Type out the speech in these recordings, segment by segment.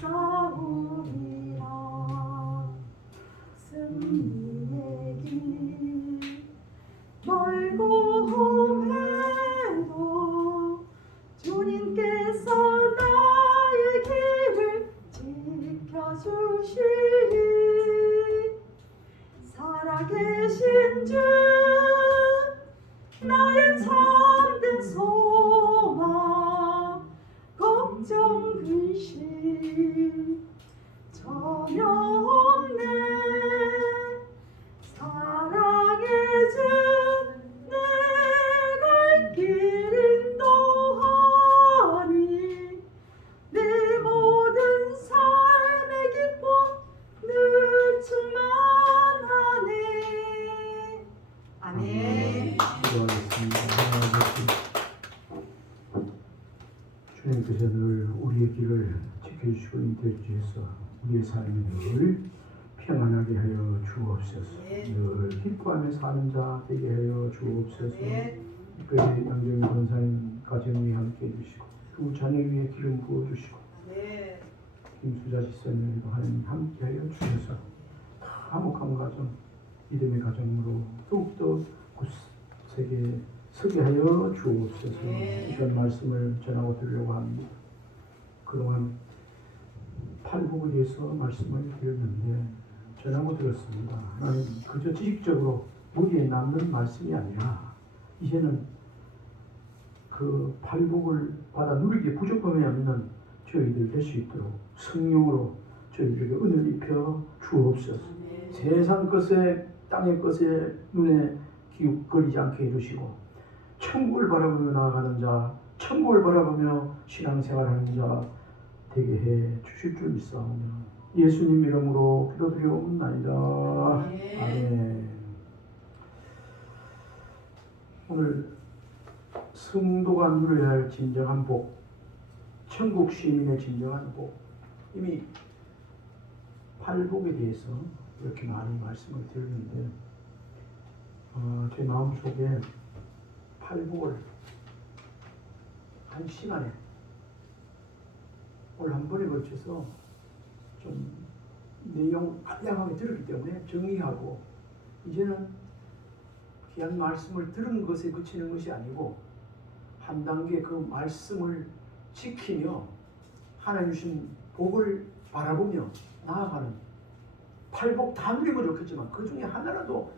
싸우리라. 승리의 길 멀고 험해도 주님께서 나의 길을 지켜주시리. 살아계신 주 나의 참된 소망, 걱정 근심 전혀 없네. 사랑의 주 내 갈 길 인도하니 내 모든 삶의 기쁨 늘 충만하네. 아멘. 기도하겠습니다. 주님께서 늘 우리의 길을 지켜주시고 인도해 주셔서 우리의 삶을 늘 평안하게 하여 주옵소서. 늘 기뻐하며 사는 자 되게 하여 주옵소서. 특별히 양정희 권사님 가정 위에 함께 해주시고 두 자녀 위에 기름 부어주시고 김수자 집사님도 하나님 함께 하여 주셔서 화목한 가정, 믿음의 가정으로 더욱더 굳세게 서게 하여 주옵소서. 이런 말씀을 전하고 드리려고 합니다. 그동안 팔복을 위해서 말씀을 드렸는데 전하고 들었습니다. 나는 그저 지식적으로 머리에 남는 말씀이 아니라 이제는 그 팔복을 받아 누리기에 부족함이 없는 저희들 될 수 있도록 성령으로 저희들에게 은혜를 입혀 주옵소서. 세상 것에 땅의 것에 눈에 기웃거리지 않게 해주시고 천국을 바라보며 나아가는 자, 천국을 바라보며 신앙생활하는 자 되게 해 주실 줄 믿사오며 예수님 이름으로 기도드리옵나이다. 아멘. 오늘 성도가 누려야 할 진정한 복, 천국 시민의 진정한 복, 이미 팔복에 대해서 이렇게 많이 말씀을 드렸는데 제 마음속에 팔복을 한 시간에 오늘 한 번에 걸쳐서 좀 내용 간략하게 들었기 때문에 정리하고 이제는 귀한 말씀을 들은 것에 그치는 것이 아니고 한 단계 그 말씀을 지키며 하나님 주신 복을 바라보며 나아가는 팔복 다 누리면 좋겠지만 그 중에 하나라도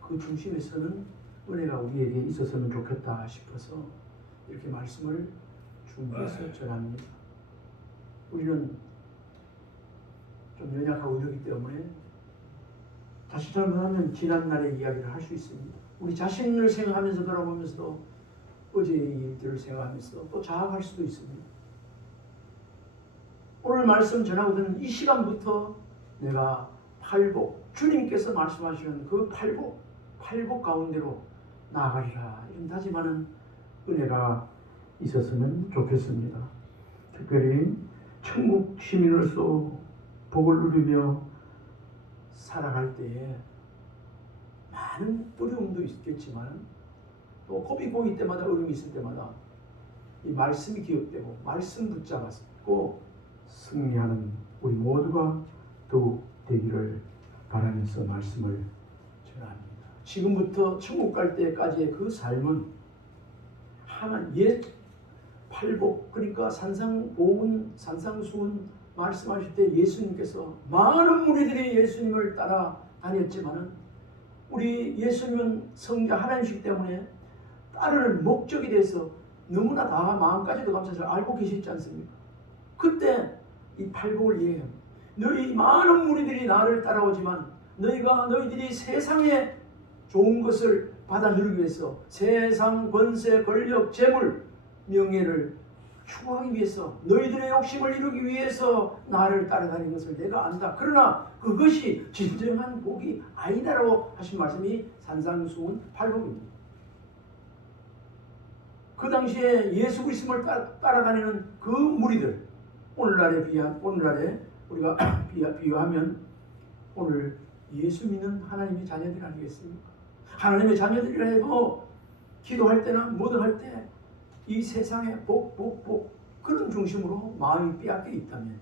그 중심에서는 은혜가 우리에게 있었으면 좋겠다 싶어서 이렇게 말씀을 준비해서 전합니다. 우리는 좀 연약하고 이러기 때문에 다시 잘못하면 지난날의 이야기를 할 수 있습니다. 우리 자신을 생각하면서 돌아보면서도 어제의 일들을 생각하면서 또 자학할 수도 있습니다. 오늘 말씀 전하고 있는 이 시간부터 내가 팔복, 주님께서 말씀하시는 그 팔복 가운데로 나아가리라 이런 다짐하는 은혜가 있었으면 좋겠습니다. 특별히 천국 시민으로서 복을 누리며 살아갈 때에 많은 어려움도 있겠지만 또 고비 고일 때마다 어려움이 있을 때마다 이 말씀이 기억되고 말씀 붙잡았고 승리하는 우리 모두가 더욱 되기를 바라면서 말씀을 전합니다. 지금부터 천국 갈 때까지의 그 삶은 하나님 옛 팔복, 그러니까 산상보훈, 산상수훈 말씀하실 때 예수님께서 많은 무리들이 예수님을 따라 다녔지만은 우리 예수님은 성자 하나님이시기 때문에 따르는 목적에 대해서 너무나 다 마음까지도 감사해서 알고 계시지 않습니까? 그때 이 팔복을 이해합니다. 너희 많은 무리들이 나를 따라오지만 너희들이 세상의 좋은 것을 받아 누리기 위해서 세상, 권세, 권력, 재물, 명예를 추구하기 위해서 너희들의 욕심을 이루기 위해서 나를 따라다니는 것을 내가 안다. 그러나 그것이 진정한 복이 아니다라고 하신 말씀이 산상수훈 팔복입니다. 그 당시에 예수 그리스도를 따라다니는 그 무리들, 오늘날에 우리가 비유하면 오늘 예수 믿는 하나님의 자녀들 아니겠습니까? 하나님의 자녀들이라 해도 기도할 때나 뭐든 할 때 이 세상의 복 그런 중심으로 마음이 빼앗겨 있다면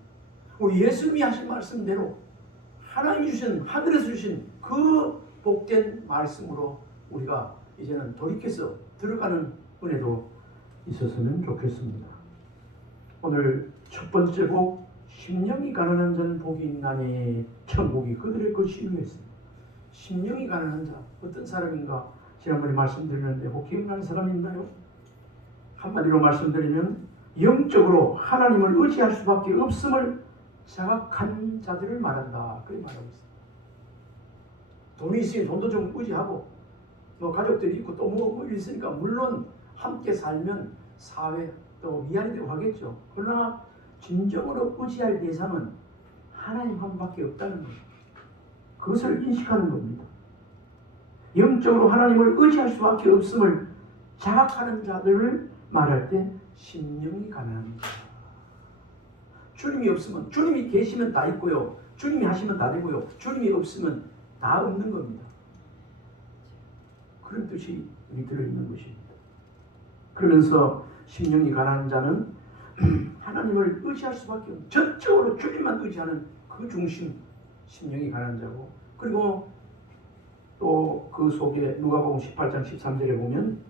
우리 예수님이 하신 말씀대로 하나님이 주신 하늘에서 주신 그 복된 말씀으로 우리가 이제는 돌이켜서 들어가는 은혜도 있었으면 좋겠습니다. 오늘 첫 번째 복, 심령이 가난한 자는 복이 있나니 천국이 그들의 것이며 했습니다. 심령이 가난한 자 어떤 사람인가 지난번에 말씀드렸는데 혹 기억나는 사람이 있나요? 한마디로 말씀드리면 영적으로 하나님을 의지할 수밖에 없음을 자각한 자들을 말한다. 그렇게 말하고 있습니다. 돈이 있으니 돈도 좀 의지하고 뭐 가족들이 있고 또 뭐 있으니까 물론 함께 살면 사회 또 미안이 되고 하겠죠. 그러나 진정으로 의지할 대상은 하나님 한 분밖에 없다는 거예요. 그것을 인식하는 겁니다. 영적으로 하나님을 의지할 수밖에 없음을 자각하는 자들을 말할 때 심령이 가난합니다. 주님이 없으면 주님이 계시면 다 있고요. 주님이 하시면 다 되고요. 주님이 없으면 다 없는 겁니다. 그런 뜻이 여기 들어있는 것입니다. 그러면서 심령이 가난한 자는 하나님을 의지할 수밖에 없는 전적으로 주님만 의지하는 그 중심 심령이 가난한 자고 그리고 또 그 속에 누가복음 18장 13절에 보면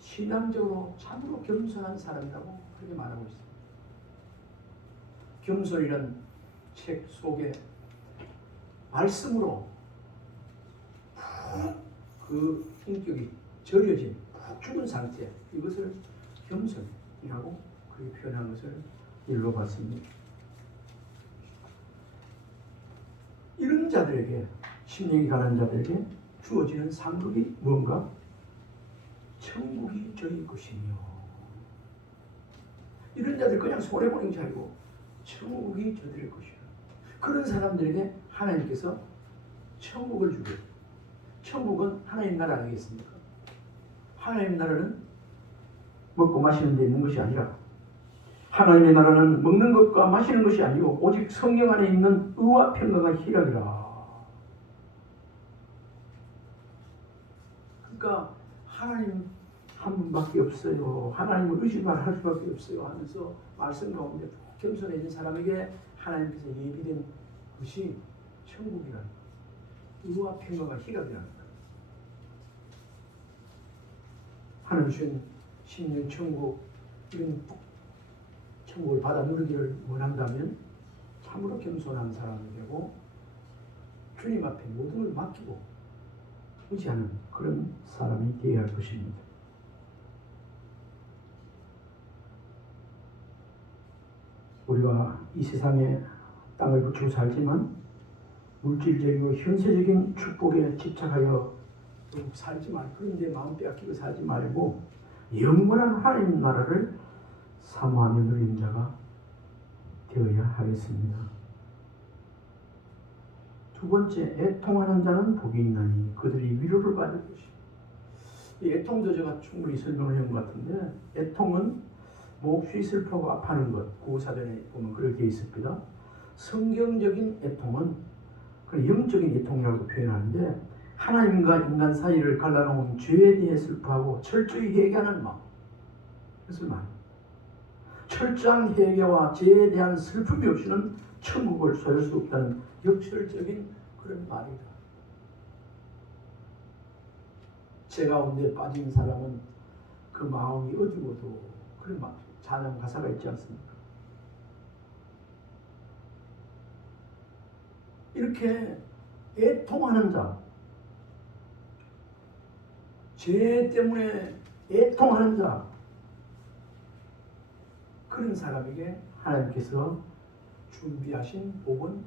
신앙적으로 참으로 겸손한 사람이라고 그렇게 말하고 있습니다. 겸손이란 책 속에 말씀으로 푹 그 인격이 절여진 푹 죽은 상태 이것을 겸손이라고 그렇게 표현한 것을 읽어봤습니다. 이런 자들에게 심령이 가난한 자들에게 주어지는 상급이 뭔가? 천국이 저희 것이며 이런 자들 그냥 손해보는 게 아니고 천국이 저들의 것이요. 그런 사람들에게 하나님께서 천국을 주고 천국은 하나님 나라 아니겠습니까? 하나님 나라는 먹고 마시는 데 있는 것이 아니라 하나님의 나라는 먹는 것과 마시는 것이 아니고 오직 성령 안에 있는 의와 평강과 희락이라. 그러니까 하나님 한 분밖에 없어요. 하나님을 의지만 할 수밖에 없어요 하면서 말씀 가운데 겸손해진 사람에게 하나님께서 예비된 것이 천국이라는 의와 평강과 희락이라는 것. 하나님 주신 심령 천국 이런 천국을 받아 누리기를 원한다면 참으로 겸손한 사람이 되고 주님 앞에 모든 걸 맡기고 의지하는 그런 사람이 되어야 할 것입니다. 우리가 이 세상에 땅을 붙이고 살지만 물질적이고 현세적인 축복에 집착하여 살지 말고 그런 데 마음 빼앗기고 살지 말고 영원한 하나님 나라를 사모하며 누리는 자가 되어야 하겠습니다. 두 번째, 애통하는 자는 복이 있나니 그들이 위로를 받을 것이다. 이 애통도 제가 충분히 설명을 한 것 같은데 애통은 몹시 슬퍼하고 아파하는 것, 구사전에 보면 그렇게 있습니다. 성경적인 애통은 영적인 애통이라고 표현하는데 하나님과 인간 사이를 갈라놓은 죄에 대해 슬퍼하고 철저히 회개하는 마음, 그것을 말합니다. 철저한 회개와 죄에 대한 슬픔이 없이는 천국을 소유할 수 없다는 역설적인 그런 말이다. 죄 가운데 빠진 사람은 그 마음이 어디고도 그런 찬양 가사가 있지 않습니까? 이렇게 애통하는 자, 죄 때문에 애통하는 자, 그런 사람에게 하나님께서 준비하신 복은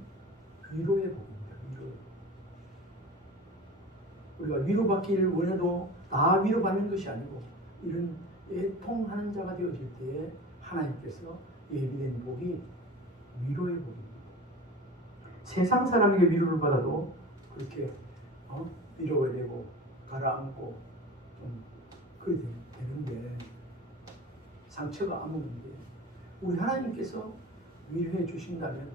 위로의 복입니다. 위로의 복. 우리가 위로받기를 원해도 다 위로받는 것이 아니고 이런 애통하는 자가 되어질 때에 하나님께서 예비된 복이 위로의 복입니다. 세상 사람에게 위로를 받아도 그렇게 위로가 되고 가라앉고 좀 그렇게 되는데 상처가 아무는데 우리 하나님께서 위로해 주신다면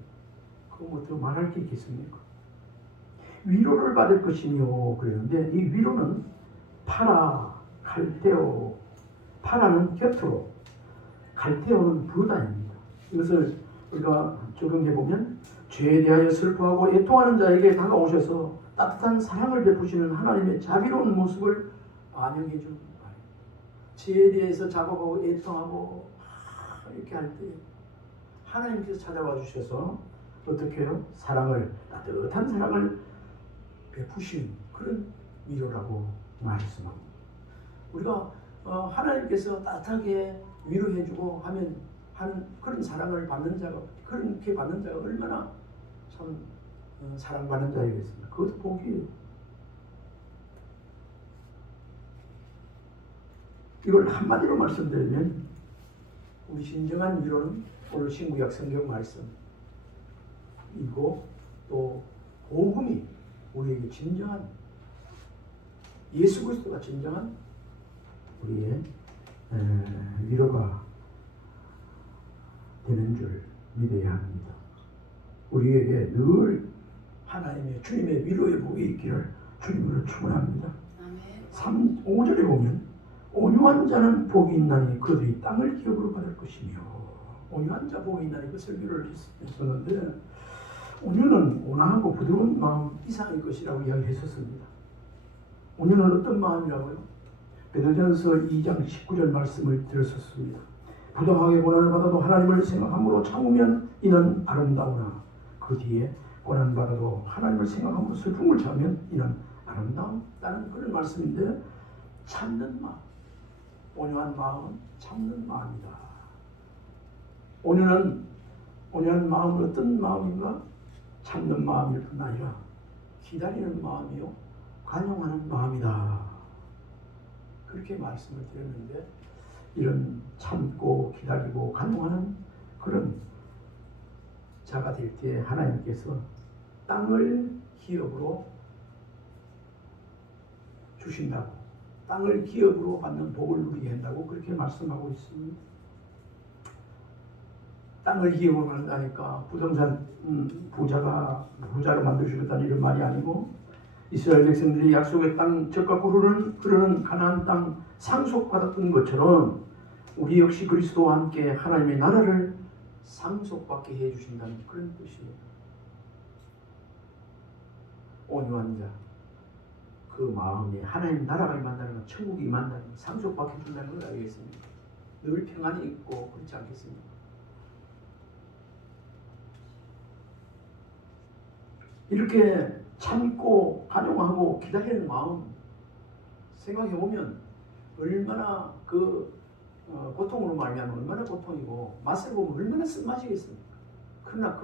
그거 뭐 더 말할 게 있겠습니까? 위로를 받을 것이며 그러는데 이 위로는 파라, 갈대오, 파라는 곁으로, 갈대오는 부르다입니다. 이것을 우리가 적용해 보면 죄에 대하여 슬퍼하고 애통하는 자에게 다가오셔서 따뜻한 사랑을 베푸시는 하나님의 자비로운 모습을 반영해 주는 거예요. 죄에 대해서 작업하고 애통하고 이렇게 할 때 하나님께서 찾아와 주셔서 어떻게 해요? 사랑을, 따뜻한 사랑을 베푸시는 그런 위로라고 말씀합니다. 우리가 하나님께서 따뜻하게 위로해주고 하는 그런 사랑을 받는 자가, 그렇게 받는 자가 얼마나 참 사랑받는 자이겠습니까? 그것도 복이에요. 이걸 한마디로 말씀드리면 우리 진정한 위로는 오늘 신구약 성경 말씀이고 또 복음이 우리에게 진정한 예수 그리스도가 진정한 우리의 위로가 되는 줄 믿어야 합니다. 우리에게 늘 하나님의 주님의 위로의 복이 있기를 주님으로 축원합니다. 5절에 보면 온유한 자는 복이 있나니 그들이 땅을 기업으로 받을 것이며, 온유한 자 복이 있나니 그 설교를 했었는데 온유는 온화하고 부드러운 마음 이상의 것이라고 이야기했었습니다. 온유는 어떤 마음이라고요? 베드로전서 2장 19절 말씀을 들었었습니다. 부당하게 고난을 받아도 하나님을 생각함으로 참으면 이는 아름다우나 그 뒤에 고난받아도 하나님을 생각함으로 슬픔을 참으면 이는 아름다움다는 그런 말씀인데, 참는 마음, 온유한 마음은 참는 마음이다. 온유한 마음은 어떤 마음인가? 참는 마음일 뿐 아니라 기다리는 마음이요 관용하는 마음이다. 그렇게 말씀을 드렸는데, 이런 참고 기다리고 관용하는 그런 자가 될 때 하나님께서 땅을 기업으로 주신다고, 땅을 기업으로 받는 복을 누리게 한다고 그렇게 말씀하고 있습니다. 땅을 기업으로 받는다니까 부동산 부자로 만드시겠다는 이런 말이 아니고, 이스라엘 백성들이 약속의 땅 적과 흐르는 가나안 땅 상속받았던 것처럼 우리 역시 그리스도와 함께 하나님의 나라를 상속받게 해주신다는 그런 뜻이에요. 온유한 자, 그 마음에 하나님 나라가 임한다는 것, 천국이 임한다는 것, 상속받게 준다는 걸 알겠습니다. 늘 평안이 있고 그렇지 않겠습니까? 이렇게 참고 관용하고 기다리는 마음 생각해보면 얼마나 고통으로 말미암아 얼마나 고통이고, 맛을 보면 얼마나 쓴맛이겠습니까? 그러나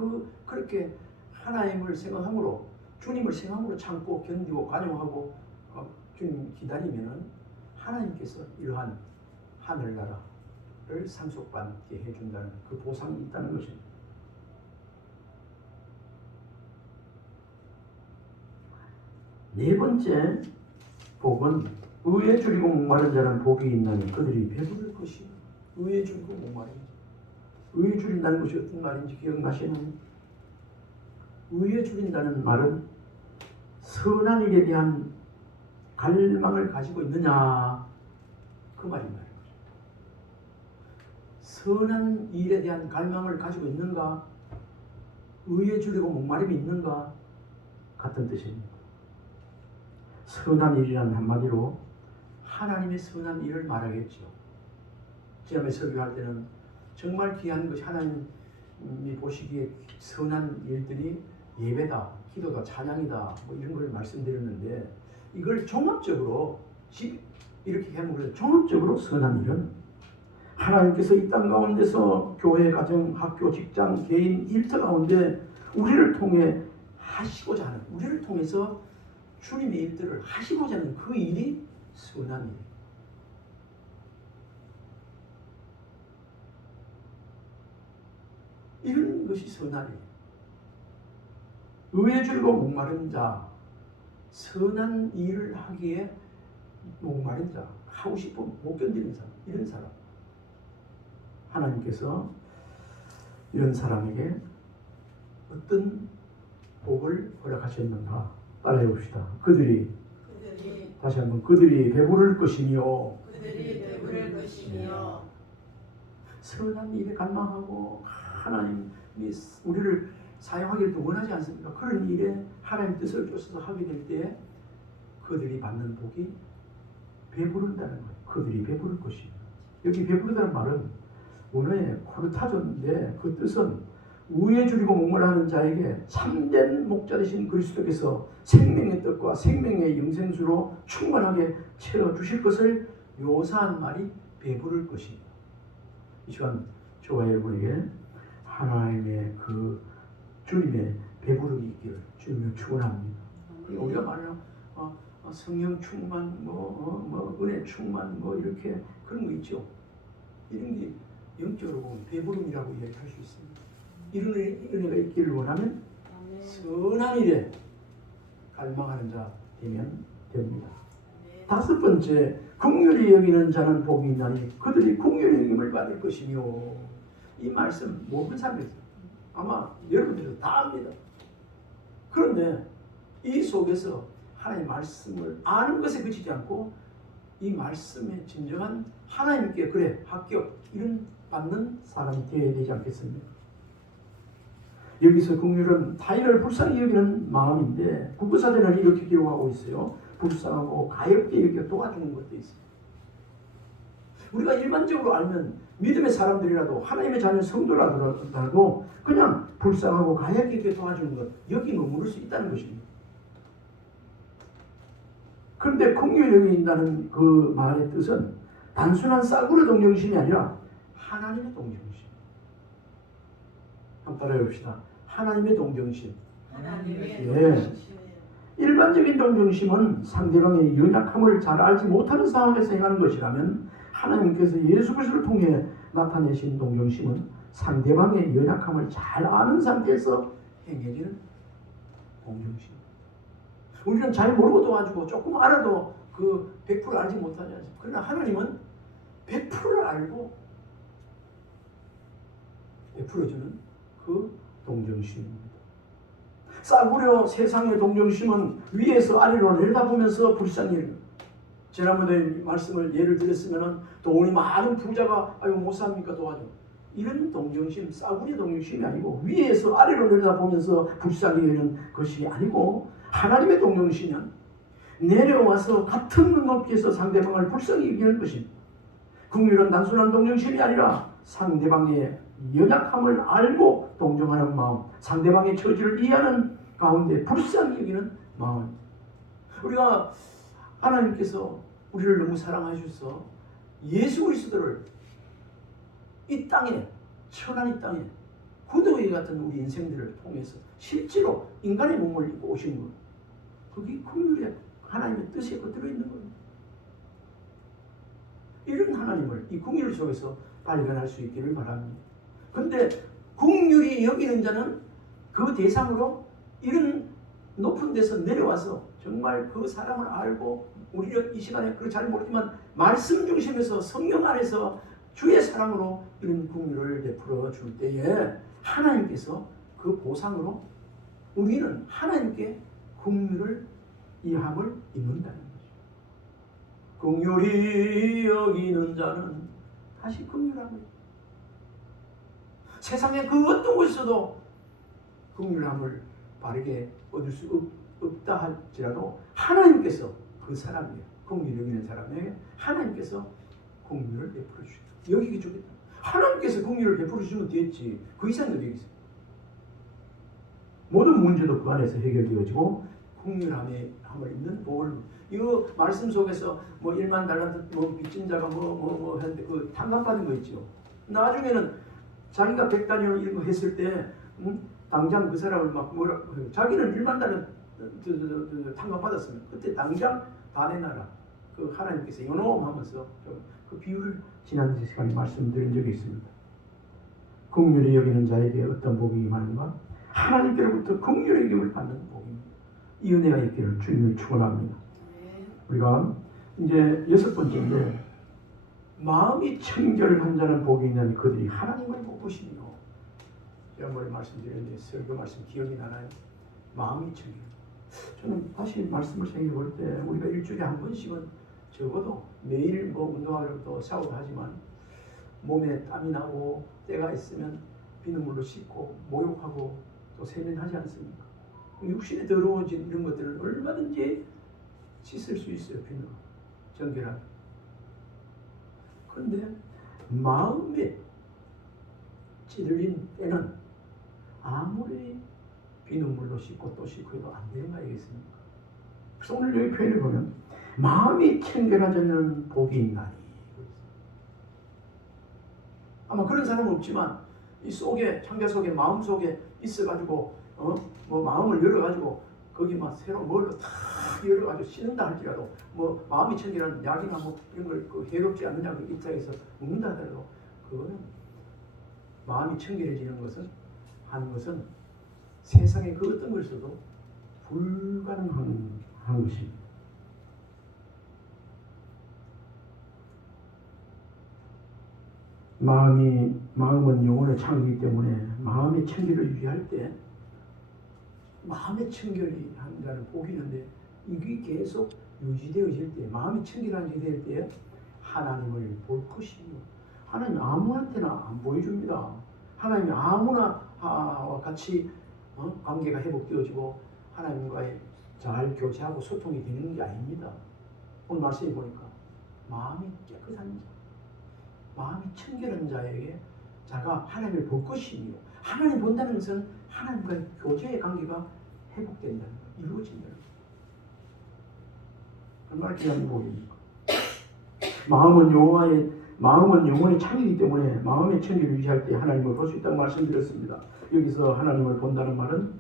그렇게 하나님을 생각함으로, 주님을 생각함으로 참고 견디고 관용하고 주님 기다리면은 하나님께서 이러한 하늘나라를 상속받게 해준다는 그 보상이 있다는 것입니다. 네 번째 복은 의에 줄이고 목마른 자는 복이 있나니 그들이 배부를 것이요. 의에 줄이고 목마른 자. 의에 줄인다는 것이 어떤 말인지 기억나시나요? 의에 줄인다는 말은 선한 일에 대한 갈망을 가지고 있느냐, 그 말입니다. 선한 일에 대한 갈망을 가지고 있는가, 의에 줄이고 목마름이 있는가 같은 뜻입니다. 선한 일이라는 한마디로 하나님의 선한 일을 말하겠죠. 지난번에 설교할 때는 정말 귀한 것이 하나님이 보시기에 선한 일들이 예배다, 기도다, 찬양이다, 뭐 이런 걸 말씀드렸는데, 이걸 종합적으로 이렇게 하면 종합적으로 선한 일은 하나님께서 이 땅 가운데서 교회, 가정, 학교, 직장, 개인, 일터 가운데 우리를 통해 하시고자 하는, 우리를 통해서 주님의 일들을 하시고자 하는 그 일이 선한 일. 이런 것이 선한 일. 의에 줄이고 목마른 자, 선한 일을 하기에 목마른 자, 하고 싶으면 못 견디는 사람, 이런 사람. 하나님께서 이런 사람에게 어떤 복을 허락하셨는가 따라해 봅시다. 그들이 다시 한번 그들이 배부를 것이며 선한 일에 갈망하고 하나님 우리를 사용하기를 또 원하지 않습니까? 그런 일에 하나님 뜻을 쫓아서 하게 될 때에 그들이 받는 복이 배부른다는 거예요. 그들이 배부를 것입니다. 여기 배부르다는 말은 원어의 코르타조인데 그 뜻은 우에 줄이고 목말하는 자에게 참된 목자 되신 그리스도께서 생명의 뜻과 생명의 영생수로 충만하게 채워주실 것을 묘사한 말이 배부를 것입니다. 이 시간 저와 여러분에게 하나님의 그 주님의 배부름이 있기를 주님을 축원합니다. 우리가 말하는 성령 충만, 은혜 충만, 이렇게 그런 거 있죠. 이런 게 영적으로 보면 배부름이라고 이야기할 수 있습니다. 이런 은혜가 있기를 원하면 선한 일에 갈망하는 자 되면 됩니다. 다섯 번째, 긍휼히 여기는 자는 복이 있나니 그들이 긍휼히 여김을 받을 것이며. 이 말씀 모르는 사람이 있어요. 아마 여러분들도 다 압니다. 그런데 이 속에서 하나님의 말씀을 아는 것에 그치지 않고 이 말씀의 진정한 하나님께 그래 합격 이런 받는 사람이 되어야 되지 않겠습니까? 여기서 긍휼은 타인을 불쌍히 여기는 마음인데 국어사전은 이렇게 기록하고 있어요. 불쌍하고 가엾게 여겨 도와주는 것도 있어요. 우리가 일반적으로 알면 믿음의 사람들이라도 하나님의 자녀 성도라도 그냥 불쌍하고 가엾게 여겨 도와주는 것 여기 머무를 수 있다는 것입니다. 그런데 긍휼히 여긴다는 그 말의 뜻은 단순한 싸구려 동정심이 아니라 하나님의 동정심. 한번 따라해 봅시다. 하나님의 동정심. 일반적인 동정심은 상대방의 연약함을 잘 알지 못하는 상황에서 행하는 것이라면 하나님께서 예수 그리스도를 통해 나타내신 동정심은 상대방의 연약함을 잘 아는 상태에서 행해지는 동정심. 우리는 잘 모르고 도와주고 조금 알아도 그 100% 알지 못하지 않습니까? 그러나 하나님은 100%를 알고 베풀어주는 그 동정심입니다. 싸구려 세상의 동정심은 위에서 아래로 내려다보면서 불쌍히 지난번에 말씀을 예를 들었으면 돈이 많은 부자가 아유 못 삽니까 도와줘. 이런 동정심 싸구려 동정심이 아니고 위에서 아래로 내려다보면서 불쌍히 여기는 것이 아니고 하나님의 동정심은 내려와서 같은 눈높이에서 상대방을 불쌍히 여기는 것입니다. 긍휼은 단순한 동정심이 아니라 상대방의 연약함을 알고 동정하는 마음, 상대방의 처지를 이해하는 가운데 불쌍히 여기는 마음. 우리가 하나님께서 우리를 너무 사랑하셔서 예수 그리스도를 이 땅에 천한 이 땅에 구더기 같은 우리 인생들을 통해서 실제로 인간의 몸을 입고 오신 것, 그게 긍휼의 하나님의 뜻에 들어있는 겁니다. 이런 하나님을 이 긍휼 속에서 발견할 수 있기를 바랍니다. 그런데 긍휼히 여기는 자는 그 대상으로 이런 높은 데서 내려와서 정말 그 사랑을 알고 우리는 이 시간에 그걸 잘 모르지만 말씀 중심에서 성령 안에서 주의 사랑으로 이런 긍휼을 베풀어 줄 때에 하나님께서 그 보상으로 우리는 하나님께 긍휼을 이함을 입는다는 거죠. 긍휼히 여기는 자는 다시 긍휼함을 세상에 그 어떤 곳에서도 긍휼함을 바르게 얻을 수 없다 할지라도 하나님께서 그 사람에게 긍휼히 여기는 사람에게 하나님께서 긍휼을 베풀어 주시다. 여기 주겠다. 하나님께서 긍휼을 베풀어 주시면 됐지. 그 이상이 어디 있어요? 모든 문제도 그 안에서 해결되어지고 긍휼함을 입는 복을 이 말씀 속에서 뭐 1만 달란트 빚진 자가 했는데 그 탕감받은 거 있죠. 나중에는 자기가 100달러 이런 거 했을 때 당장 그 사람을 막 뭐라 자기는 1만 달러 탕감받았으면 그때 당장 다 내놔라. 그 하나님께서 연호하면서 그 비유를 지난 시간에 말씀드린 적이 있습니다. 긍휼히 여기는 자에게 어떤 복이 임하는가? 하나님께로부터 긍휼의 여김을 받는 복입니다. 이 은혜가 있기를 주님을 축원합니다. 우리가 이제 여섯 번째인데 마음이 청결한 자는 복이 있나니 그들이 하나님을 보시며. 지난번에 말씀드렸는데 설교 말씀 기억이 나나요? 마음이 청결. 저는 다시 말씀을 생각해 볼 때 우리가 일주일에 한 번씩은 적어도 매일 운동하려고 또 샤워를 하지만 몸에 땀이 나고 때가 있으면 비눗물로 씻고 목욕하고 또 세면하지 않습니까? 육신에 더러워진 이런 것들을 얼마든지 씻을 수 있어요. 비누 정결하게. 그런데 마음에 찔린 때는 아무리 비눗물로 씻고 또 씻고 해도 안 되는 거 아니겠습니까? 그래서 오늘 여기 표현을 보면 마음이 청결하지 않는 복이 있나니. 아마 그런 사람은 없지만 이 속에 창자 속에 마음 속에 있어가지고 뭐 마음을 열어가지고 거기 막 새로 뭘로 다 열어가지고 씻는다 할지라도 뭐 마음이 청결한 약이나 뭐 이런 걸 그 해롭지 않느냐 그 입장에서 먹는다 하더라도 그거는 마음이 청결해지는 것은 하는 것은 세상에 그 어떤 것에서도 불가능한 것입니다. 마음은 영혼의 창이기 때문에 마음의 청결을 유지할 때 마음의 청결이 한다는 복이 있는데 이게 계속 유지되어질 때 마음이 청결하게 될 때 하나님을 볼 것이요. 하나님 아무한테나 안 보여줍니다. 하나님이 아무나와 같이 관계가 회복되어지고 하나님과의 잘 교제하고 소통이 되는 게 아닙니다. 오늘 말씀해 보니까 마음이 깨끗한 자, 마음이 청결한 자에게 자가 하나님을 볼 것이며 하나님 본다는 것은 하나님과의 교제의 관계가 회복된다는 것, 이루어진다는 것. 얼마나 귀한 복입니까? 마음은 영혼의 창이기 때문에 마음의 청결을 유지할 때 하나님을 볼 수 있다고 말씀드렸습니다. 여기서 하나님을 본다는 말은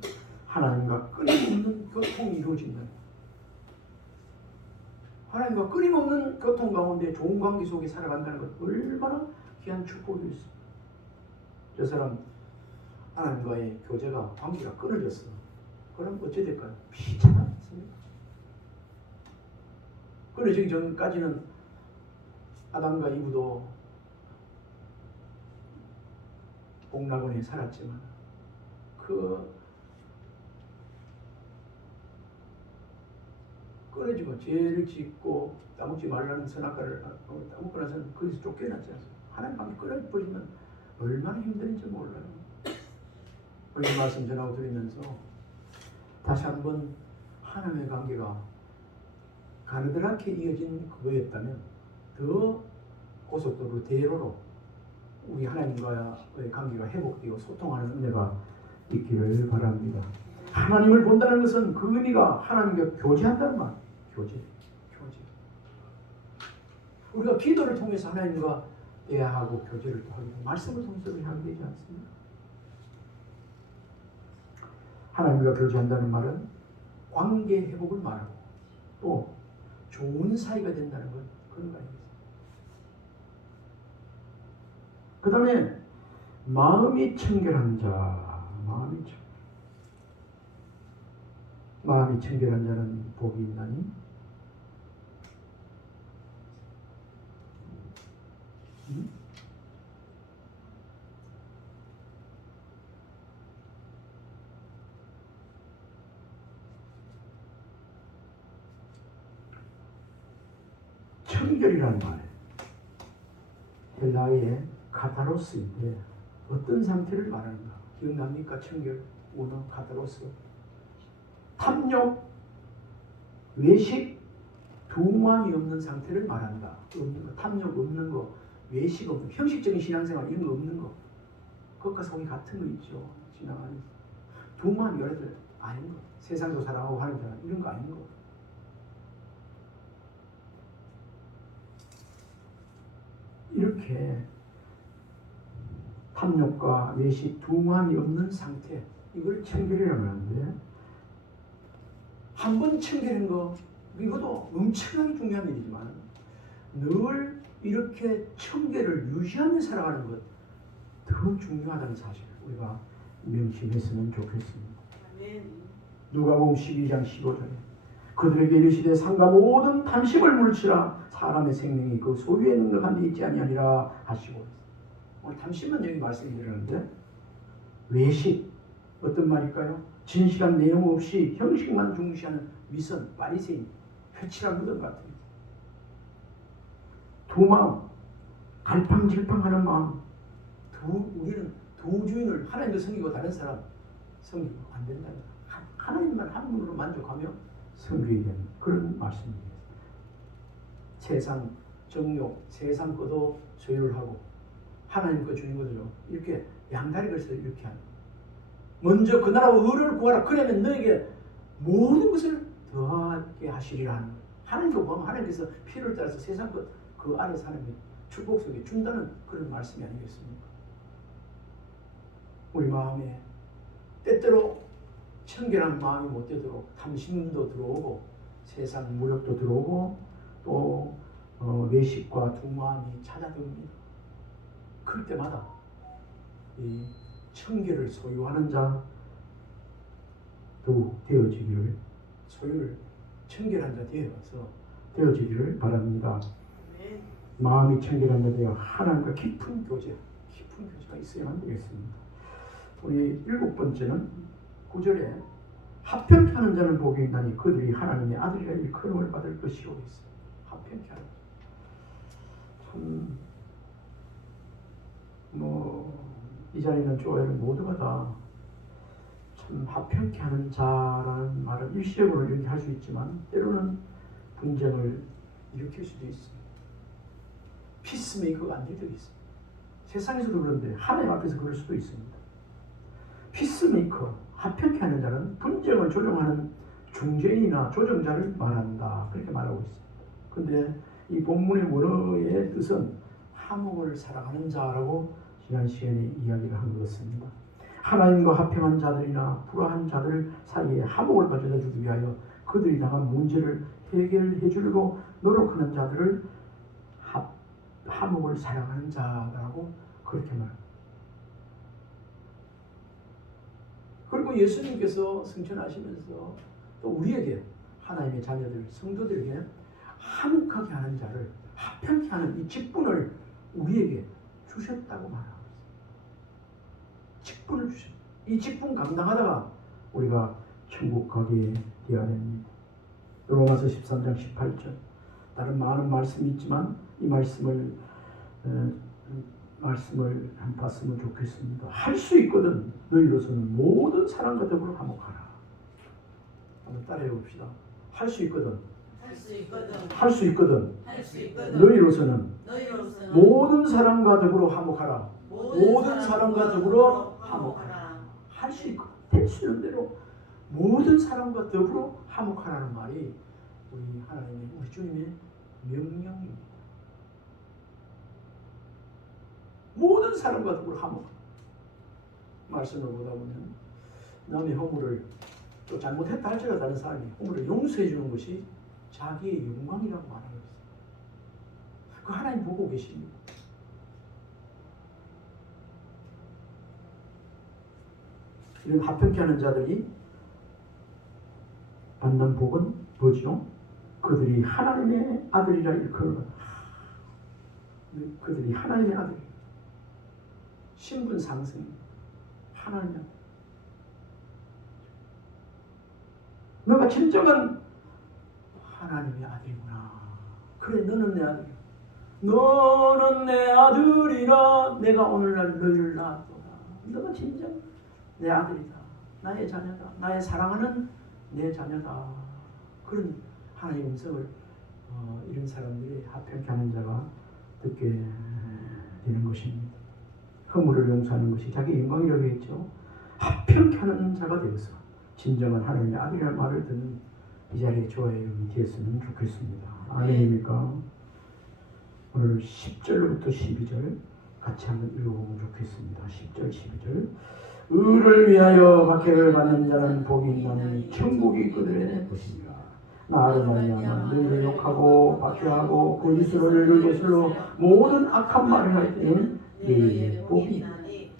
하나님과 끊임없는 교통이 이루어진다. 하나님과 끊임없는 교통 가운데 좋은 관계 속에 살아간다는 것 얼마나 귀한 축복이 있습니다. 저 사람 하나님과의 교제가 관계가 끊어졌어. 그럼 어찌 될까요? 비참하지 않습니까? 끊어지기 전까지는 아담과 이브도 복락원에 살았지만 그 끊어지고 죄를 짓고 따먹지 말라는 선악과를 따먹고 나서는 거기서 쫓겨났지 않습니까? 하나님 관계 끊어버리면 얼마나 힘든지 몰라요. 오늘 말씀 전하고 드리면서 다시 한번 하나님의 관계가 가느다랗게 이어진 그거였다면 더 고속도로 대로로 우리 하나님과의 관계가 회복되고 소통하는 은혜가 있기를 바랍니다. 하나님을 본다는 것은 그 의미가 하나님과 교제한다는 말. 교제. 우리가 기도를 통해서 하나님과 대화하고 교제를 또 하고 말씀을 통해서 하게 되지 않습니까? 하나님과 교제한다는 말은 관계 회복을 말하고 또 좋은 사이가 된다는 것 그런 거 아니겠습니까? 그 다음에 마음이 청결한 자, 마음이 청결한 자는 복이 있나니? 청결이라는 말, 헬라어의 카타로스인데 어떤 상태를 말하는가? 기억납니까? 청결, 오너, 카타로스. 탐욕, 외식, 두만이 없는 상태를 말한다. 없는 거, 탐욕 없는 거, 외식 없는 거, 형식적인 신앙생활 이런 거 없는 거. 그것과 성이 같은 거 있죠. 지나가는 두만 여러분 아닌 거, 세상도 사랑하고 하는 사람 이런 거 아닌 거. 이렇게 탐욕과 외식, 두만이 없는 상태 이걸 청결이라고 하는데 한 번 청결한 거 이것도 엄청나게 중요한 일이지만 늘 이렇게 청결을 유지하며 살아가는 것 더 중요하다는 사실을 우리가 명심했으면 좋겠습니다. 누가복음 12장 15절에 그들에게 이르시되 상가 모든 탐심을 물치라 사람의 생명이 그 소유에 능력한 데 있지 아니하니라 하시고 오늘 탐심은 여기 말씀드리는데 외식 어떤 말일까요? 진실한 내용 없이 형식만 중시하는 위선, 바리새인, 회칠한 무덤 같은 두 마음, 갈팡질팡하는 마음 우리는 두 주인을 하나님도 섬기고 다른 사람 섬기고 안 된다는 거예요. 하나님만 한 분으로 만족하며 섬기게 되는 그런 말씀입니다. 세상 정욕, 세상 것도 소유를 하고 하나님 거 주인 것들요 이렇게 양다리 걸쳐서 이렇게 하는 먼저 그 나라와 의를 구하라. 그러면 너에게 모든 것을 더하게 하시리라 하는 거예요. 하나님도 보면 하나님께서 필요를 따라서 세상 것 그 안에 사는 게 축복 속에 준다는 그런 말씀이 아니겠습니까? 우리 마음에 때때로 청결한 마음이 못 되도록 탐심도 들어오고 세상 무력도 들어오고 또 외식과 두마음이 찾아듭니다. 그럴 때마다 이 청결을 소유하는 자 더욱 되어지기를 소유를 청결한 자 되어지기를 바랍니다. 마음이 청결한 자 되어 하나님과 깊은 교제가 있어야만 되겠습니다. 우리 7번째는 9절에 합평케 하는 자는 복이 있나니 그들이 하나님의 아들이라 일컬음을 받을 것이오 했어요. 합평케 하는 참 이 자리에 있는 교회는 모두가 다 참 합평케 하는 자라는 말을 일시적으로 이렇게 할 수 있지만 때로는 분쟁을 일으킬 수도 있습니다. 피스메이커가 안 될 때도 있습니다. 세상에서도 그런데 하나님 앞에서 그럴 수도 있습니다. 피스메이커, 합평케 하는 자는 분쟁을 조정하는 중재인이나 조정자를 말한다. 그렇게 말하고 있습니다. 그런데 이 본문의 원어의 뜻은 화목을 사랑하는 자라고 지난 시간에 이야기를 한 것 같습니다. 하나님과 합평한 자들이나 불화한 자들 사이에 화목을 가져다 주기 위하여 그들이 당한 문제를 해결해 주려고 노력하는 자들을 화목을 사랑하는 자라고 그렇게 말합니다. 그리고 예수님께서 승천하시면서 또 우리에게 하나님의 자녀들, 성도들에게 화목하게 하는 자를 합평케 하는 이 직분을 우리에게 주셨다고 말합니다. 직분을 주셨다. 이 직분 감당하다가 우리가 천국 가게 되어야 됩니다. 로마서 13장 18절 다른 많은 말씀이 있지만 이 말씀을 한 봤으면 좋겠습니다. 할 수 있거든 너희로서는 모든 사람과 더불어 화목하라. 한번 따라해 봅시다. 할 수 있거든. 할 수 있거든. 너희로서는 모든 사람과 더불어 화목하라. 모든 사람과 더불어 화목하라. 할 수 있거든. 될 수 있는 대로 모든 사람과 더불어 화목하라는 말이 우리 하나님의 우리 주님의 명령입니다. 모든 사람과 더불어 화목. 말씀을 보다 보면 남의 허물을 또 잘못했다 할지라도 다른 사람이 허물을 용서해 주는 것이 자기의 영광이라고 말하고 있어요. 그 하나님 보고 계십니다. 이런 합평케 하는 자들이 받는 복은 뭐죠? 그들이 하나님의 아들이라 일컬어라. 그들이 하나님의 아들. 신분 상승. 하나님. 너가 진정한 하나님의 아들이구나. 그래, 너는 내 아들이야. 너는 내 아들이라. 내가 오늘날 너희를 낳았도다. 너가 진정 내 아들이다. 나의 자녀다. 나의 사랑하는 내 자녀다. 그런 하나님의 음성을 이런 사람들이 합평케 하는 자가 듣게 되는 것입니다. 허물을 용서하는 것이 자기 영광이라고 했죠. 합평케 하는 자가 되어서 진정한 하나님의 아들이라는 말을 듣는 이 자리에 저와 여러분이 되었으면 좋겠습니다. 아멘입니까? 오늘 10절부터 12절 같이 한번 읽어보면 좋겠습니다. 10절 12절 의를 위하여 박해를 받는 자는 복이 있나니 천국이 그들의 것이니라. 나를 말미암아 너희를 욕하고 박해하고 거짓으로 너희를 거슬러 모든 악한 말을 할 때는 너희의 복이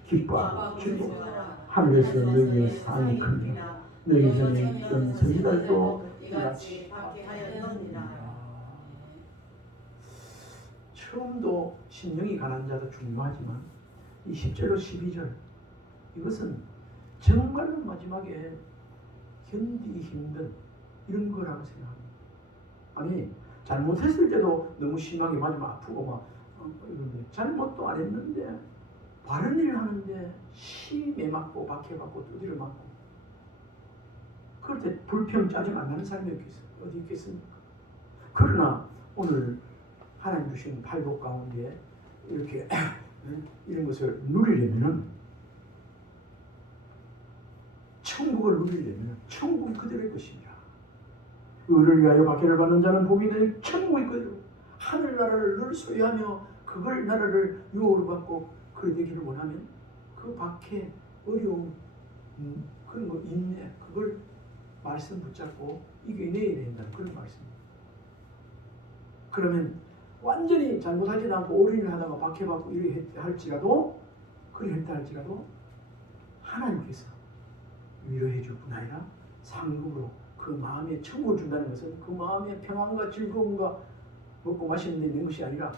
기뻐하고 즐거워하라. 하늘에서 너희의 상이 큽니다. 너희 전에 있던 선지자들도 이같이 박해하였느니라. 처음도 심령이 가난 자도 중요하지만 이 10절로 12절 이것은 정말로 마지막에 견디기 힘든 이런 거라고 생각합니다. 아니 잘못했을 때도 너무 심하게 맞으면 아프고 막 이런데 잘못도 안 했는데 바른 일을 하는데 심에 맞고 박해받고 두드려 맞고 그럴 때 불평 짜증 안 나는 사람이 어디 있겠습니까? 그러나 오늘 하나님 주신 팔복 가운데 이렇게 이런 것을 누리려면 천국을 누리려면 천국이 그대로의 것이니라. 의를 위하여 박해를 받는 자는 복이 되니 천국이 그대로 하늘나라를 늘 소유하며 그걸 나라를 유혹을 받고 그리 되기를 원하면 그 박해, 어려움, 그런 거 인내 그걸 말씀 붙잡고 이겨내야 된다는 그런 말씀입니다. 그러면 완전히 잘못하지 않고 옳은 하다가 박해받고 이래 할지라도 그래 했다 할지라도 하나님께서 위로해 줄 뿐 아니라 상급으로 그 마음에 천국을 준다는 것은 그 마음의 평안과 즐거움과 먹고 마시는 데 있는 것이 아니라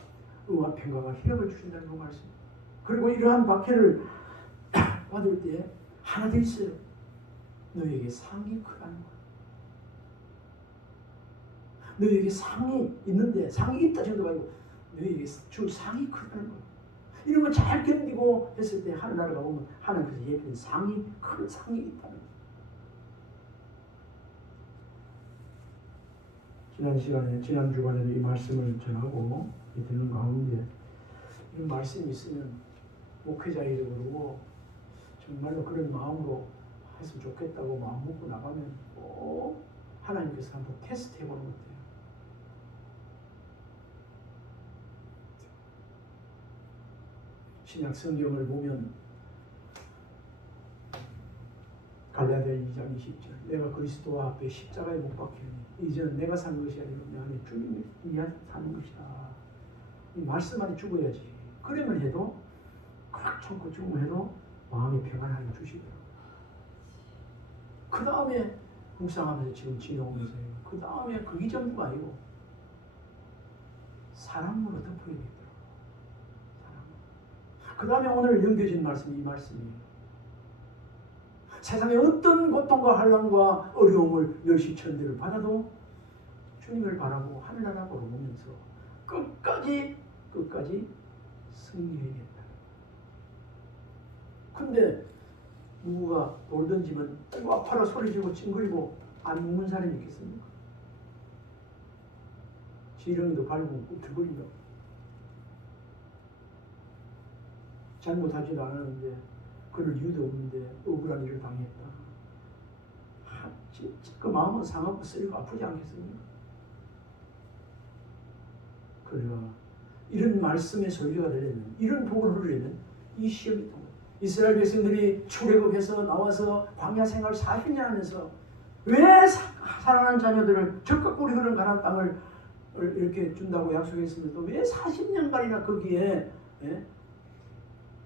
의와 평강과 희락을 주신다는 그 말씀입니다. 그리고 이러한 박해를 받을 때 하나 더 있어요. 너에게 상이 크다는 거야. 너에게 상이 있는데 상이 있다 정도가 아니고 너에게 줄 상이 크다는 거야. 이런 거 잘 견디고 했을 때 하늘나라가 오면 하나님께서 얘기한 상이 큰 상이 있다는 거야. 지난 주간에는 이 말씀을 전하고 듣는 가운데 이 말씀이 있으면 목회자에게 그러고 정말로 그런 마음으로 했으면 좋겠다고 마음 먹고 나가면 꼭 하나님께서 한번 테스트 해보는 것 같아요. 신약 성경을 보면 갈라디아 2장 20절 내가 그리스도와 앞에 십자가에 못 박히니 이제는 내가 사는 것이 아니라 내 안에 주님이 사는 것이다. 이 말씀 안에 죽어야지. 그러면 해도 꽉 참고 죽으면 해도 마음의 평안함을 주시더라고요. 그 다음에 묵상하면서 지금 지내오면서 그 다음에 그 이전부가 아니고 사랑으로 덮어야 되더라고요. 그 다음에 오늘 연결진 말씀이 이 말씀이에요. 세상에 어떤 고통과 환난과 어려움을 멸시천대를 받아도 주님을 바라보고 하늘나라 보면서 끝까지 승리해야겠다. 근데 누구가 돌 던지면 이거 아파라 소리 지르고 찡그리고 안 죽는 사람이 있겠습니까? 지렁이도 밟고 욱틀거린다. 잘못하지도 않았는데 그럴 이유도 없는데 억울한 일을 당했다. 진짜 그 마음은 상하고 쓰리고 아프지 않겠습니까? 그래야 이런 말씀의 소유가 되려면 이런 복을 누리려면 이 시험이 있던 거예요. 이스라엘 백성들이 출애굽해서 나와서 광야 생활 40년 하면서 왜 사랑하는 자녀들을 적과 꿀이 흐르는 가나안 땅을 이렇게 준다고 약속했으면서 왜 40년간이나 거기에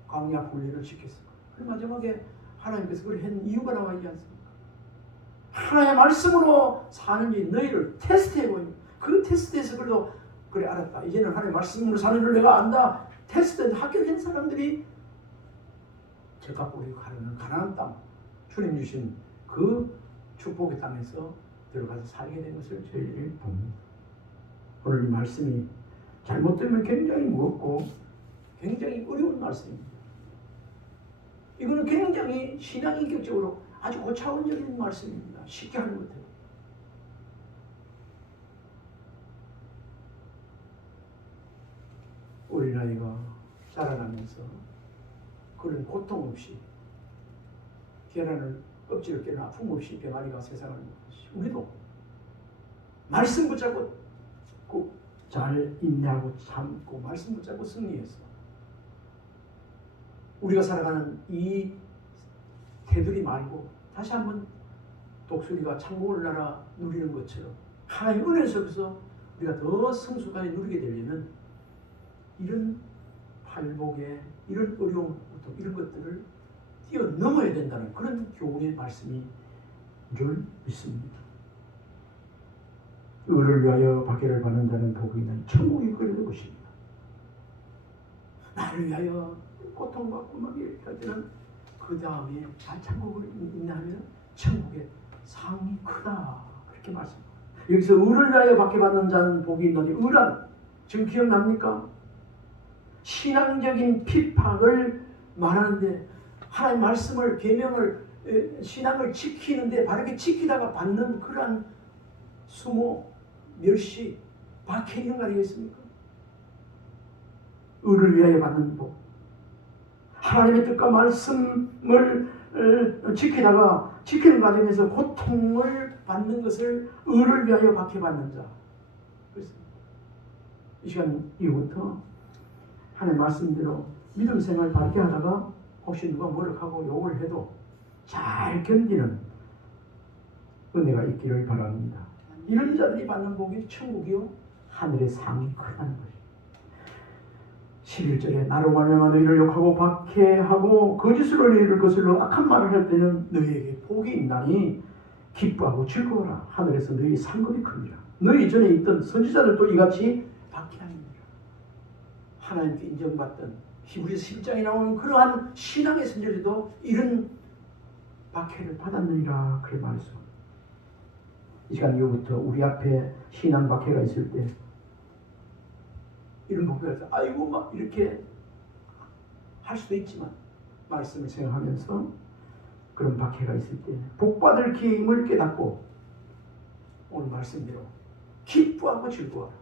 광야 훈련을 시켰을까? 그 마지막에 하나님께서 그걸 한 이유가 나와 있지 않습니까? 하나님의 말씀으로 사는지 너희를 테스트해보니 그 테스트에서 그래도 그래 알았다. 이제는 하나님의 말씀으로 사는 줄 내가 안다. 테스트에서 합격한 사람들이 적과 꿀이 흐르는 가나안 땅 주님 주신 그 축복의 땅에서 들어가서 살게 된 것을 저희들이 봅니다. 오늘 이 말씀이 잘못되면 굉장히 무겁고 굉장히 어려운 말씀입니다. 이거는 굉장히 신앙인격적으로 아주 고차원적인 말씀입니다. 쉽게 하는 것 같아요. 어린아이가 자라나면서 그런 고통 없이 계란을 껍질을 깨는 아픔 없이 병아리가 세상을 먹듯이 우리도 말씀 붙잡고 잘 인내하고 참고 말씀 붙잡고 승리했어. 우리가 살아가는 이 테두리 말고 다시 한번 독수리가 창고를 날아 누리는 것처럼 하나님 은혜 속에서 우리가 더 성숙하게 누리게 되려면 이런 팔복에 이런 어려움 이런 것들을 뛰어넘어야 된다는 그런 교훈의 말씀인 줄 믿습니다. 의를 위하여 박해를 받는 자는 복이 있는 천국이 그릴 것입니다. 나를 위하여 고통받고 막 이렇게 할 때는 그 다음에 잘 참고 인내하면 천국의 상이 크다 그렇게 말씀합니다. 여기서 의를 위하여 박해받는 자는 복이 있노니 의란 지금 기억납니까? 신앙적인 핍박을 말하는데 하나님 말씀을 계명을 신앙을 지키는데 바르게 지키다가 받는 그러한 수모, 멸시, 박해 있는 거 아니겠습니까? 의를 위하여 받는 복. 하나님의 뜻과 말씀을 지키다가 지키는 과정에서 고통을 받는 것을 의를 위하여 박해받는 자. 그렇습니다. 이 시간 이후부터 하나님 말씀대로 믿음 생활 바르게 하다가 혹시 누가 뭐라고 욕을 해도 잘 견디는 은혜가 있기를 바랍니다. 이런 자들이 받는 복이 천국이요 하늘의 상이 크다는 것입니다. 11절에 나로 말미암아 너희를 욕하고 박해하고 거짓으로 너희를 거슬러 악한 말을 할 때는 너희에게 복이 있나니 기뻐하고 즐거워라. 하늘에서 너희 상급이 큽니다. 너희 전에 있던 선지자들도 이같이 박해합니다. 하나님께 인정받던 히브리서 10장에 나오는 그러한 신앙의 선지자들도 이런 박해를 받았느니라 그렇게 말했습니다. 이 시간 이후부터 우리 앞에 신앙 박해가 있을 때 이런 복들에서 아이고 막 이렇게 할 수도 있지만 말씀을 생각하면서 그런 박해가 있을 때 복받을 기임을 깨닫고 오늘 말씀대로 기뻐하고 즐거워하라.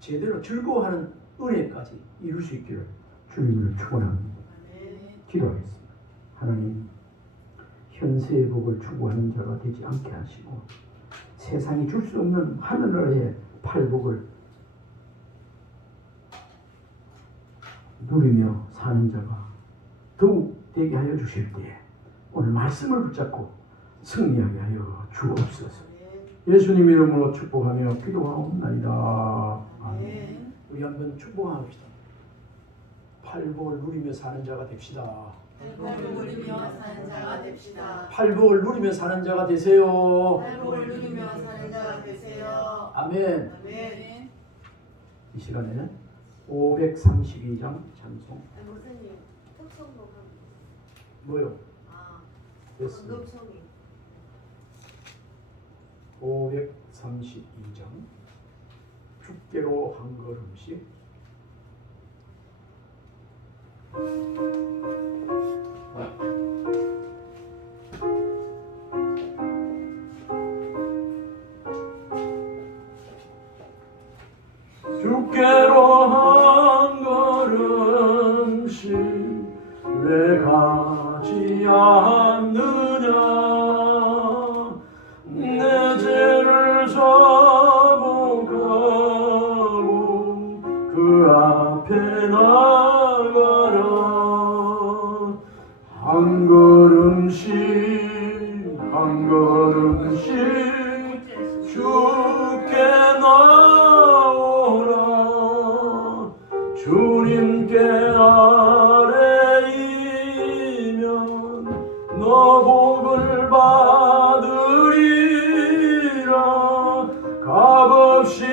제대로 즐거워하는 은혜까지 이룰 수 있기를 주님을 축원합니다. 기도하겠습니다. 하나님 현세의 복을 추구하는 자가 되지 않게 하시고 세상이 줄 수 없는 하늘의 팔복을 누리며 사는 자가 더욱 되게 하여 주실 때에 오늘 말씀을 붙잡고 승리하게 하여 주옵소서. 예수님 이름으로 축복하며 기도하옵나이다. 아멘. 우리 한번 축복합시다. 팔복을 누리며 사는 자가 됩시다. 팔복을 누리며 사는 자가 됩시다. 팔복을 누리며 사는 자가 되세요. 팔복을 누리며 사는 자가 되세요. 아멘. 아멘. 이 시간에 532장 찬송 목사님 톡송록 뭐요? 됐습니다. 532장 죽게로 한 걸음씩 죽게로 한 걸음씩 왜 가지 않느냐 내 죄를 져고 가고 그 앞에 나가라 한 걸음씩 한 걸음씩 죽게 나오라 주님께 아뢰이면 너 복을 받으리라 값없이